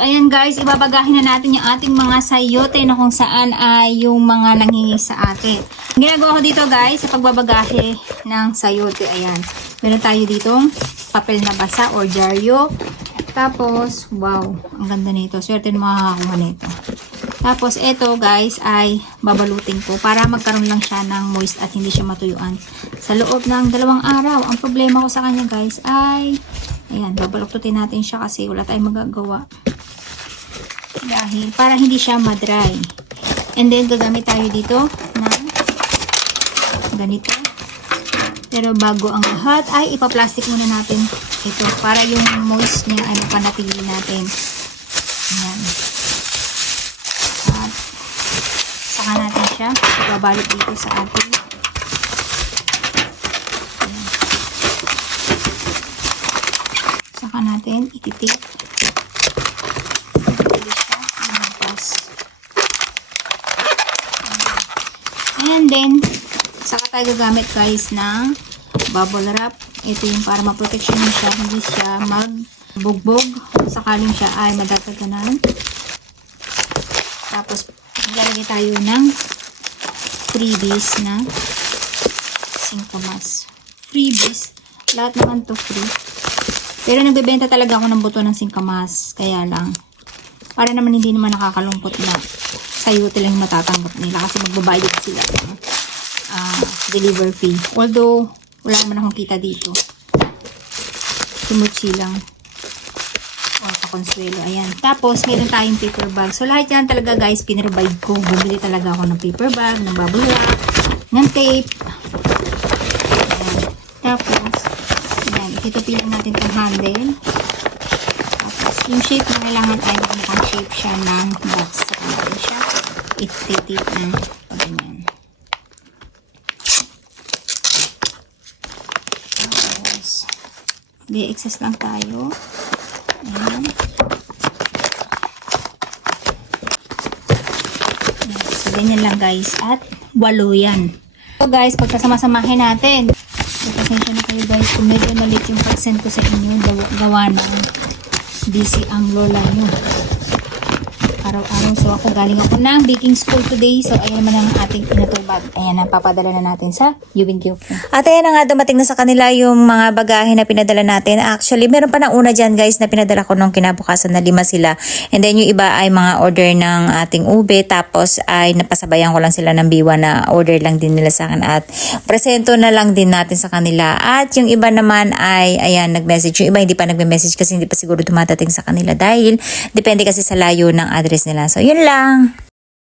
ayan guys, ibabagahin na natin yung ating mga sayote na kung saan ay yung mga nanghingi sa atin. Ang ginagawa ko dito guys, sa pagbabagahe ng sayote, ayan. Meron tayo ditong papel na basa or dyaryo. Tapos, wow, ang ganda nito. Swerte na makakakuha nito. Tapos, ito guys ay babalutin ko para magkaroon lang siya ng moist at hindi siya matuyuan. Sa loob ng 2 araw, ang problema ko sa kanya guys ay, ayan, babaluktutin natin siya kasi wala tayong magagawa. Dahil, para hindi siya madry. And then, gagamit tayo dito ng ganito. Pero bago ang lahat, ay ipaplastic muna natin ito para yung moist niya ay mapanatili natin. Ayan. At saka natin siya ibabalot dito sa ating. Ayan. Saka natin ititip. And then, saka tayo gagamit guys ng bubble wrap. Ito yung para maproteksyonan siya, hindi siya magbugbog sakaling siya ay madataganan. Tapos, lalagay tayo ng freebies na singkamas. Freebies. Lahat naman to free. Pero nagbebenta talaga ako ng buto ng singkamas. Kaya lang, para naman hindi naman nakakalungkot na sayote lang yung matatanggap nila kasi magbabayad sila ng deliver fee. Although, wala naman akong kita dito. Kimuchi lang. O, pakonsuelo. Ayan. Tapos, meron tayong paper bag. So, lahat yan talaga guys, pinrobide ko. Bumili talaga ako ng paper bag, ng bubble wrap, ng tape. Ayan. Tapos, ayan. Itutupin lang natin itong handle. Tapos, yung shape na kailangan ay mukhang shape siya ng box. Saka natin siya ititip ng ganyan. Di-excess lang tayo. Ayan. So, ganyan lang guys. At 8 yan. So guys, pagkasama-samahin natin. So, pasensya na kayo guys. Kung medyo malit yung pag-send ko sa inyo, gawa ng busy ang lola nyo. Araw-araw. So, ako galing ako ng baking school today. So, ayan naman ang ating pinatubag. Ayan na, papadala na natin sa UBQ. At ayan na nga, dumating na sa kanila yung mga bagahe na pinadala natin. Actually, meron pa na una dyan guys na pinadala ko nung kinabukasan na 5 sila. And then yung iba ay mga order ng ating ube. Tapos ay napasabayan ko lang sila ng biwa na order lang din nila sa akin. At presento na lang din natin sa kanila. At yung iba naman ay, ayan, nag-message. Yung iba hindi pa nag-message kasi hindi pa siguro dumatating sa kanila. Dahil depende kasi sa layo ng address nila. So, yun lang.